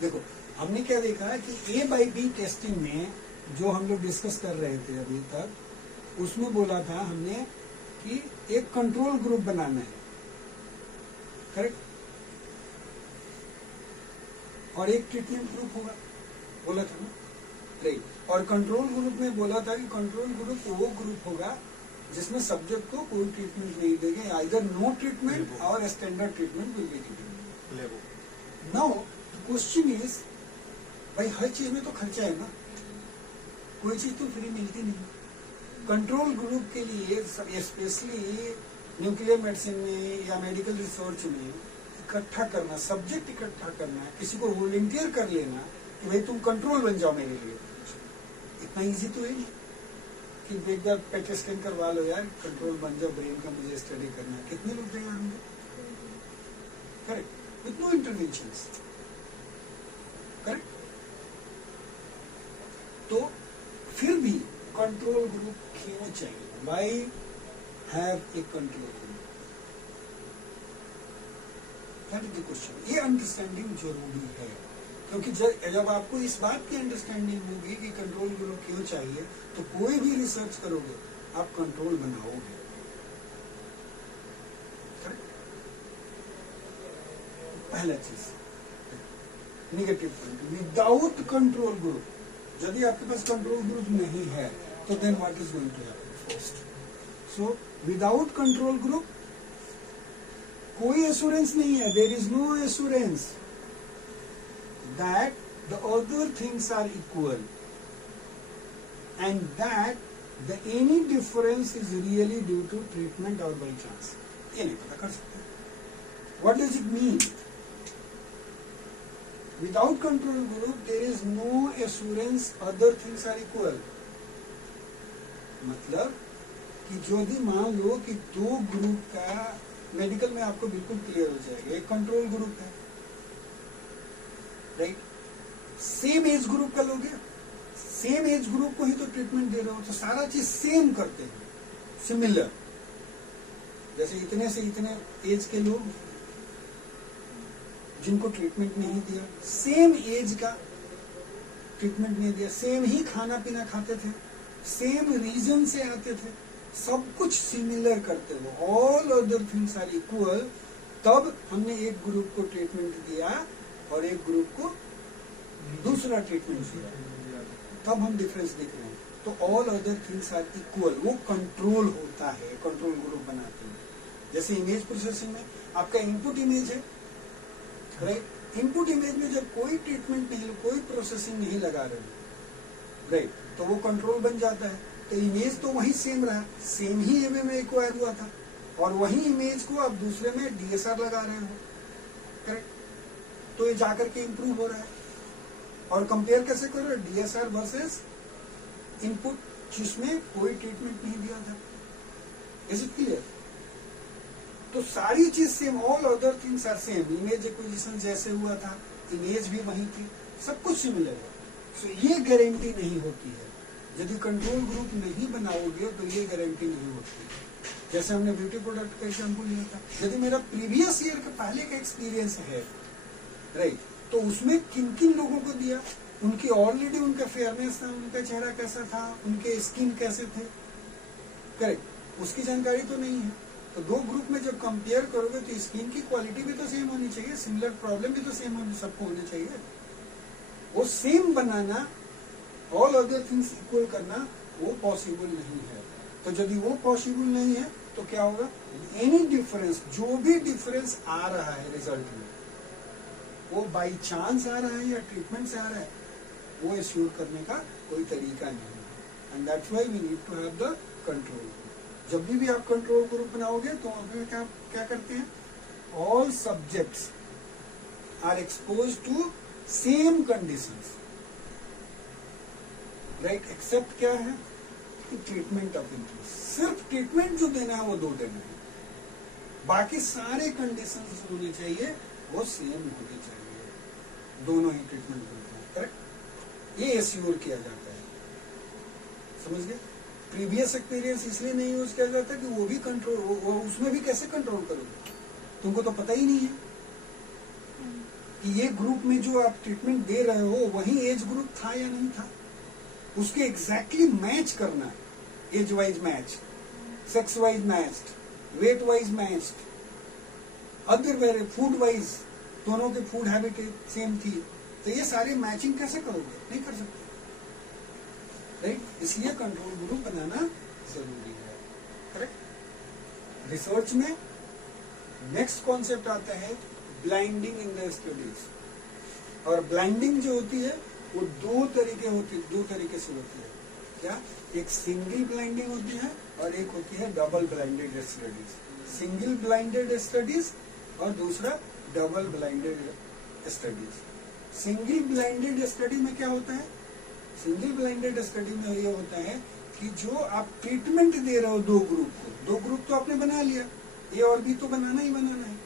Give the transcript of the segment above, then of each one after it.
देखो हमने क्या देखा कि A/B टेस्टिंग में जो हम लोग डिस्कस कर रहे थे अभी तक, उसमें बोला था हमने कि एक कंट्रोल ग्रुप बनाना है, करेक्ट, और एक ट्रीटमेंट ग्रुप होगा, बोला था ना, राइट। और कंट्रोल ग्रुप में बोला था कि कंट्रोल ग्रुप वो ग्रुप होगा जिसमें सब्जेक्ट को कोई ट्रीटमेंट नहीं देंगे, आइदर नो ट्रीटमेंट और standard treatment will be given. Now question is, भाई हर चीज में तो खर्चा है ना, कोई चीज तो फ्री मिलती नहीं। कंट्रोल ग्रुप के लिए स्पेशली न्यूक्लियर मेडिसिन में या मेडिकल रिसर्च में इकट्ठा करना, सब्जेक्ट इकट्ठा करना, किसी को वॉलंटियर कर लेना कि भाई तुम कंट्रोल बन जाओ मेरे लिए, इतना इजी तो है नहीं कि एक बार पेट स्कैन करवा लो यार, कंट्रोल बन जाओ ब्रेन का, मुझे स्टडी करना है। कितने लोग तैयार होंगे? Correct, with no intervention, correct. तो फिर भी कंट्रोल ग्रुप क्यों चाहिए? Why have a control group? That is the question. ये अंडरस्टैंडिंग जरूरी है, क्योंकि जब आपको इस बात की अंडरस्टैंडिंग होगी कि कंट्रोल ग्रुप क्यों चाहिए, तो कोई भी रिसर्च करोगे आप कंट्रोल बनाओगे, करेक्ट। पहला चीज negative point, without control group, यदि आपके पास कंट्रोल ग्रुप नहीं है तो then what is going to happen? First, so without control group कोई एश्योरेंस नहीं है, there is no assurance that the other things are equal and that the any difference is really due to treatment or by chance. ये नहीं पता कर सकते. What does it mean? Without control group there is no assurance other things are equal. मतलब कि जो भी मान लो कि दो ग्रुप का, मेडिकल में आपको बिल्कुल क्लियर हो जाएगा, एक कंट्रोल ग्रुप है, राइट, सेम एज ग्रुप का लोगे, सेम एज ग्रुप को ही तो ट्रीटमेंट दे रहे हो, तो सारा चीज सेम करते हैं, सिमिलर। जैसे इतने से इतने एज के लोग जिनको ट्रीटमेंट नहीं दिया, सेम एज का ट्रीटमेंट नहीं दिया, सेम ही खाना पीना खाते थे, सेम रीजन से आते थे, सब कुछ सिमिलर करते हो, all other things are equal, तब हमने एक ग्रुप को ट्रीटमेंट दिया और एक ग्रुप को दूसरा ट्रीटमेंट दिया, तब हम डिफरेंस देख रहे हैं। तो all other things are equal, वो कंट्रोल होता है, कंट्रोल ग्रुप बनाते हैं। जैसे इमेज प्रोसेसिंग में आपका इनपुट इमेज है, राइट, इनपुट इमेज में जब कोई ट्रीटमेंट नहीं, कोई प्रोसेसिंग नहीं लगा रहे, राइट, तो वो कंट्रोल बन जाता है। तो इमेज तो वही सेम रहा, सेम ही एमए में एक्वायर हुआ था, और वही इमेज को आप दूसरे में डीएसआर लगा रहे हो, करेक्ट, तो ये जाकर के इंप्रूव हो रहा है। और कंपेयर कैसे करो? डीएसआर वर्सेस इनपुट जिसमें कोई ट्रीटमेंट नहीं दिया था। Is it clear? तो सारी चीज same, all other things are same, image acquisition जैसे हुआ था, इमेज भी वही थी, सब कुछ सिमिलर है। सो ये गारंटी नहीं होती है, यदि कंट्रोल ग्रुप नहीं बनाओगे तो ये गारंटी नहीं होती। जैसे हमने ब्यूटी प्रोडक्ट का एग्जाम्पल लिया था, यदि मेरा प्रीवियस ईयर का पहले का एक्सपीरियंस है, राइट, तो उसमें किन किन लोगों को दिया, उनकी ऑलरेडी उनका फेयरनेस था, उनका चेहरा कैसा था, उनके स्किन कैसे थे, करेक्ट, उसकी जानकारी तो नहीं है। तो दो ग्रुप में जब कंपेयर करोगे तो स्किन की क्वालिटी भी तो सेम होनी चाहिए, सिमिलर प्रॉब्लम भी तो सेम सबको होनी चाहिए। वो सेम बनाना, ऑल अदर थिंग्स इक्वल करना, वो पॉसिबल नहीं है। तो यदि वो पॉसिबल नहीं है तो क्या होगा? एनी डिफरेंस, जो भी डिफरेंस आ रहा है रिजल्ट में, वो बाई चांस आ रहा है या ट्रीटमेंट से आ रहा है, वो एश्योर करने का कोई तरीका नहीं है। And that's why we need to have the control group. जब भी आप कंट्रोल ग्रुप बनाओगे तो उसमें क्या करते हैं? All subjects are expose to same conditions, right, except क्या है? Treatment of interest. सिर्फ ट्रीटमेंट जो देना है वो दो देना है, बाकी सारे कंडीशंस होने चाहिए वो सेम होने चाहिए, दोनों ही ट्रीटमेंट होते हैं, करेक्ट, ये एश्योर किया जाता है। समझ गए? प्रीवियस एक्सपीरियंस इसलिए नहीं यूज किया जाता कि वो भी कंट्रोल, वो उसमें भी कैसे कंट्रोल करोगे, तुमको तो पता ही नहीं है, कि ये ग्रुप में जो आप ट्रीटमेंट दे रहे हो वही एज ग्रुप था या नहीं था, उसके एग्जैक्टली मैच करना है। Age wise match, sex wise matched, weight wise matched, other were food wise दोनों के फूड हैबिट सेम थी, तो ये सारे मैचिंग कैसे करोगे? नहीं कर सकते, राइट? इसलिए कंट्रोल ग्रुप बनाना जरूरी है, करेक्ट? रिसर्च में नेक्स्ट कॉन्सेप्ट आता है ब्लाइंडिंग इन द स्टडीज। और ब्लाइंडिंग जो होती है वो दो तरीके से होती है। क्या? एक सिंगल ब्लाइंडिंग होती है और एक होती है double blinded studies. Single blinded studies और दूसरा double blinded studies. Single blinded study में क्या होता है? सिंगल ब्लाइंडेड स्टडी में ये होता है कि जो आप ट्रीटमेंट दे रहे हो दो ग्रुप तो आपने बना लिया, ए और बी तो बनाना ही बनाना है,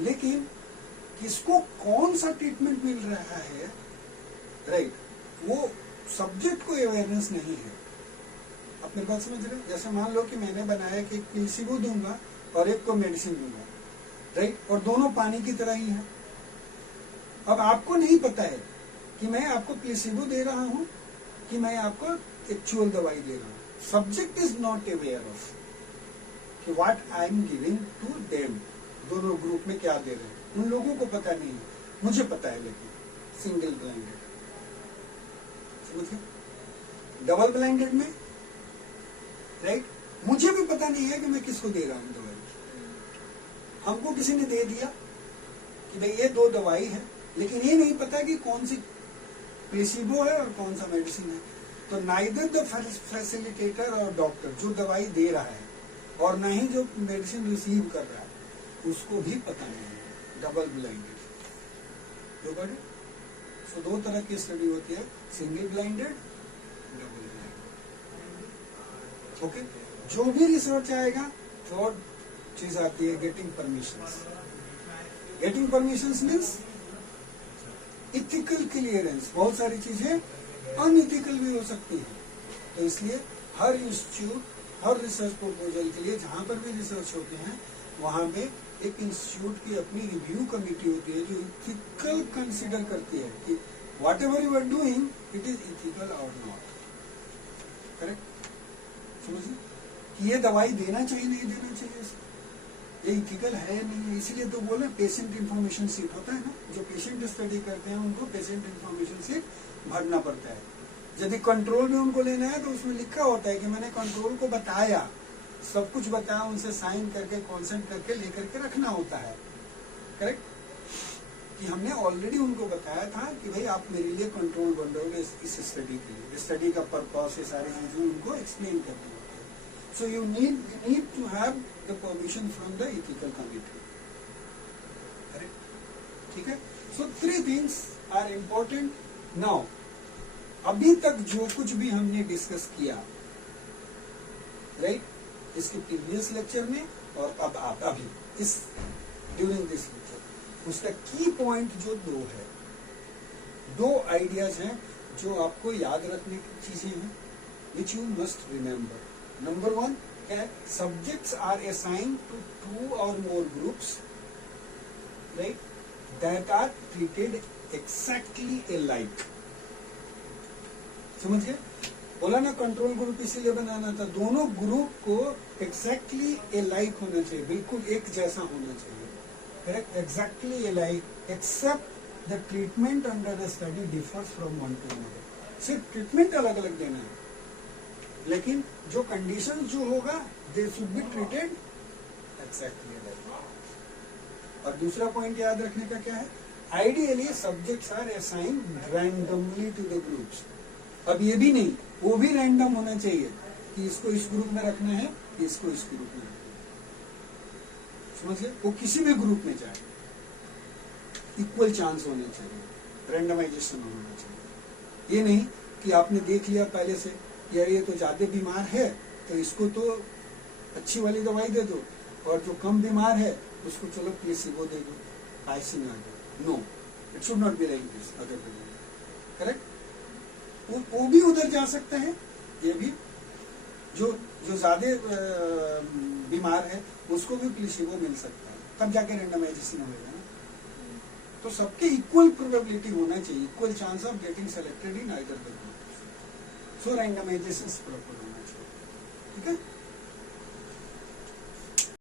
लेकिन किसको कौन सा ट्रीटमेंट मिल रहा है, राइट, वो सब्जेक्ट को अवेयरनेस नहीं है। आप मेरी बात समझ रहे? जैसे मान लो कि मैंने बनाया कि एक प्लेसिबो दूंगा और एक को मेडिसिन दूंगा, राइट, और दोनों पानी की तरह ही है। अब आपको नहीं पता है कि मैं आपको प्लेसिबो दे रहा हूं कि मैं आपको एक्चुअल दवाई दे रहा हूं। Subject is not aware of कि what I am giving to them. दोनों ग्रुप में क्या दे रहे हैं उन लोगों को पता नहीं है, मुझे पता है, लेकिन सिंगल ब्लाइंडेड। समझिए? डबल ब्लाइंडेड में, राइट, मुझे भी पता नहीं है कि मैं किसको दे रहा हूं दवाई। हमको किसी ने दे दिया कि भाई ये दो दवाई है, लेकिन ये नहीं पता कि कौन सी प्लेसिबो है और कौन सा मेडिसिन है। तो नाइदर द फैसिलिटेटर और डॉक्टर जो दवाई दे रहा है और ना ही जो मेडिसिन रिसीव कर रहा है उसको भी पता नहीं है। Double blinded. सो दो तरह की स्टडी होती है, single blinded, double blinded. Okay, जो भी रिसर्च आएगा थर्ड चीज आती है getting permissions. Getting permissions means ethical clearance. बहुत सारी चीजें अनइथिकल भी हो सकती है, तो इसलिए हर इंस्टीट्यूट, हर रिसर्च प्रपोजल के लिए जहां पर भी रिसर्च होते हैं वहां पे एक इंस्टीट्यूट की अपनी रिव्यू कमेटी होती है जो इथिकल कंसिडर करती है कि whatever you are doing it is ethical और नॉट। करेक्ट? समझिए कि ये दवाई देना चाहिए नहीं देना चाहिए, ये इथिकल है नहीं है। इसीलिए तो बोले पेशेंट इंफॉर्मेशन शीट होता है ना, जो पेशेंट स्टडी करते हैं उनको पेशेंट इंफॉर्मेशन शीट भरना पड़ता है। यदि कंट्रोल में उनको लेना है तो उसमें लिखा होता है कि मैंने कंट्रोल को बताया, सब कुछ बताया, उनसे साइन करके कॉन्सेंट करके लेकर के रखना होता है। करेक्ट? कि हमने ऑलरेडी उनको बताया था कि भाई आप मेरे लिए कंट्रोल बन रहोगे इस स्टडी के लिए, स्टडी का पर्पस, ये सारी चीजें उनको एक्सप्लेन करनी होती है। So you need to have the permission from the ethical committee. Correct? ठीक है? So 3 things are important. Now अभी तक जो कुछ भी हमने डिस्कस किया, राइट, इसके प्रीवियस लेक्चर में और अब आप अभी इस ड्यूरिंग दिस लेक्चर, उसका की पॉइंट जो 2 है, 2 आइडियाज हैं जो आपको याद रखने की चीजें हैं, which you must remember. Number 1 क्या है? सब्जेक्ट्स आर असाइन्ड टू 2 और more groups, right, that are treated exactly alike। समझिए? बोला ना कंट्रोल ग्रुप इसीलिए बनाना था, दोनों ग्रुप को एक्जैक्टली alike होना चाहिए, बिल्कुल एक जैसा होना चाहिए। Correct? Exactly alike except the treatment under the study differs from one to another. सिर्फ ट्रीटमेंट अलग अलग देना है, लेकिन जो कंडीशन जो होगा they should be treated exactly alike। और दूसरा पॉइंट याद रखने का क्या है? Ideally subjects are assigned randomly to the groups. अब ये भी नहीं, वो भी रैंडम होना चाहिए कि इसको इस ग्रुप में रखना है, इसको इस ग्रुप में रखना है। समझिए? वो किसी भी ग्रुप में जाए, इक्वल चांस होने चाहिए, रैंडमाइजेशन होना चाहिए। ये नहीं कि आपने देख लिया पहले से यार ये तो ज्यादा बीमार है तो इसको तो अच्छी वाली दवाई दे दो, और जो कम बीमार है उसको चलो प्लेसिबो दे दो, आइसिंग आ दो। No, it should not be like this. Other correct? वो भी उधर जा सकता है, ये भी जो ज्यादा बीमार है उसको भी प्लेसिबो मिल सकता है, तब जाके रैंडमाइजेशन होगा ना। तो सबके इक्वल प्रोबेबिलिटी होना चाहिए, equal chance of getting selected in either the group. So randomisation proper होना चाहिए, ठीक है।